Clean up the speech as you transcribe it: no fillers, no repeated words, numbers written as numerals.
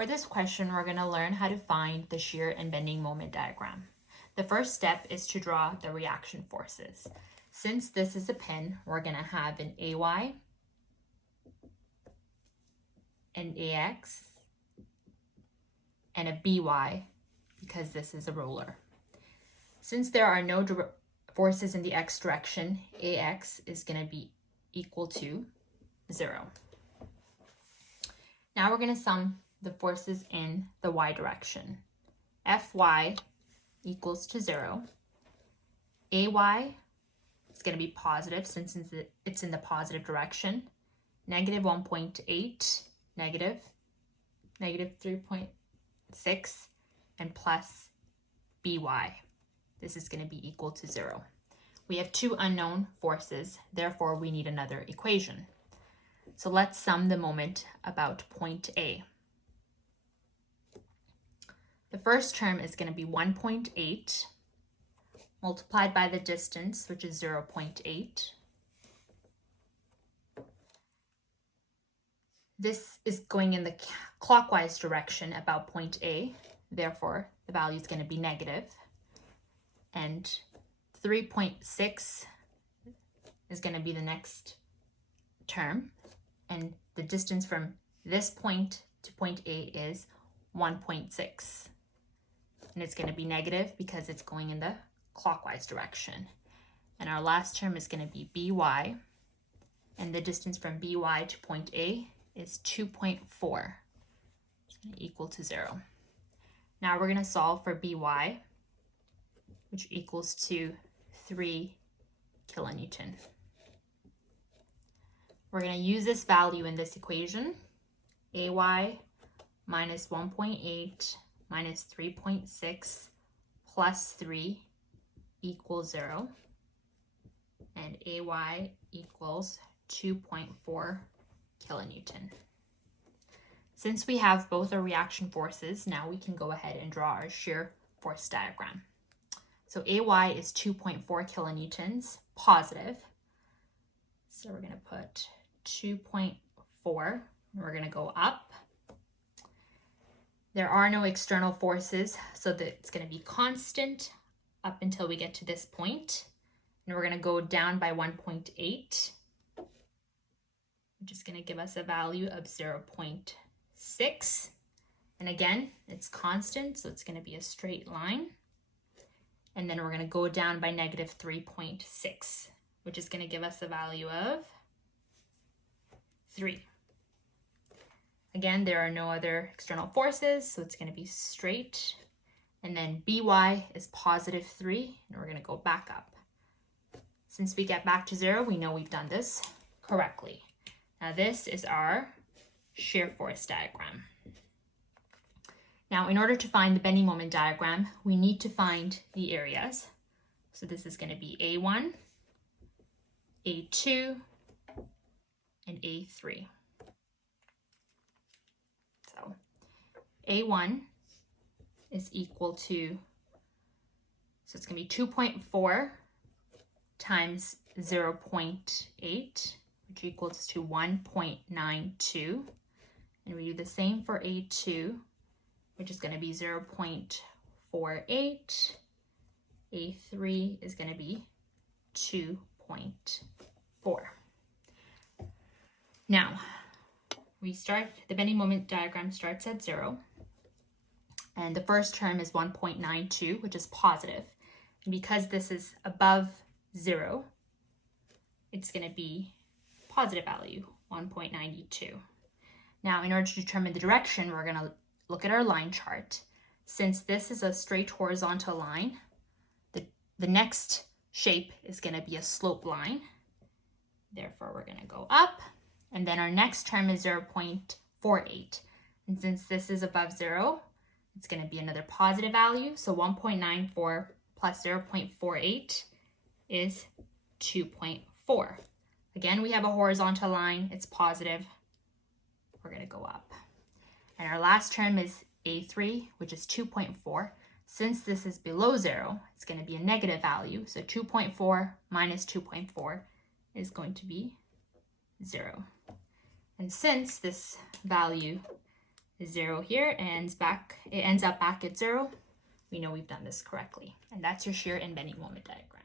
For this question, we're going to learn how to find the shear and bending moment diagram. The first step is to draw the reaction forces. Since this is a pin, we're going to have an AY, an AX, and a BY because this is a roller. Since there are no forces in the X direction, AX is going to be equal to 0. Now we're going to sum the forces in the Y direction. Fy equals to 0. AY is going to be positive since it's in the positive direction. Negative 1.8, negative 3.6, and plus BY. This is going to be equal to 0. We have two unknown forces, therefore we need another equation. So let's sum the moment about point A. The first term is going to be 1.8 multiplied by the distance, which is 0.8. This is going in the clockwise direction about point A, therefore the value is going to be negative. And 3.6 is going to be the next term, and the distance from this point to point A is 1.6. And it's going to be negative because it's going in the clockwise direction. And our last term is going to be BY, and the distance from BY to point A is 2.4. It's going to equal to 0. Now we're going to solve for BY, which equals to 3 kilonewton. We're going to use this value in this equation. AY minus 1.8 minus 3.6 plus 3 equals 0. And AY equals 2.4 kilonewton. Since we have both our reaction forces, now we can go ahead and draw our shear force diagram. So AY is 2.4 kilonewtons, positive. So we're going to put 2.4, and we're going to go up. There are no external forces, so that it's going to be constant up until we get to this point. And we're going to go down by 1.8, which is going to give us a value of 0.6. And again, it's constant, so it's going to be a straight line. And then we're going to go down by negative 3.6, which is going to give us a value of 3. Again, there are no other external forces, so it's going to be straight. And then BY is positive 3, and we're going to go back up. Since we get back to 0, we know we've done this correctly. Now this is our shear force diagram. Now, in order to find the bending moment diagram, we need to find the areas. So this is going to be A1, A2, and A3. So A1 is equal to, so it's going to be 2.4 times 0.8, which equals to 1.92. And we do the same for A2, which is going to be 0.48. A3 is going to be 2.4. Now, the bending moment diagram starts at 0. And the first term is 1.92, which is positive. And because this is above 0, it's going to be positive value, 1.92. Now, in order to determine the direction, we're going to look at our line chart. Since this is a straight horizontal line, the next shape is going to be a slope line. Therefore, we're going to go up. And then our next term is 0.48. And since this is above 0, it's going to be another positive value. So 1.94 plus 0.48 is 2.4. Again, we have a horizontal line. It's positive. We're going to go up. And our last term is A3, which is 2.4. Since this is below 0, it's going to be a negative value. So 2.4 minus 2.4 is going to be 0. And since this value 0 here, and it ends up back at 0, we know we've done this correctly. And that's your shear and bending moment diagram.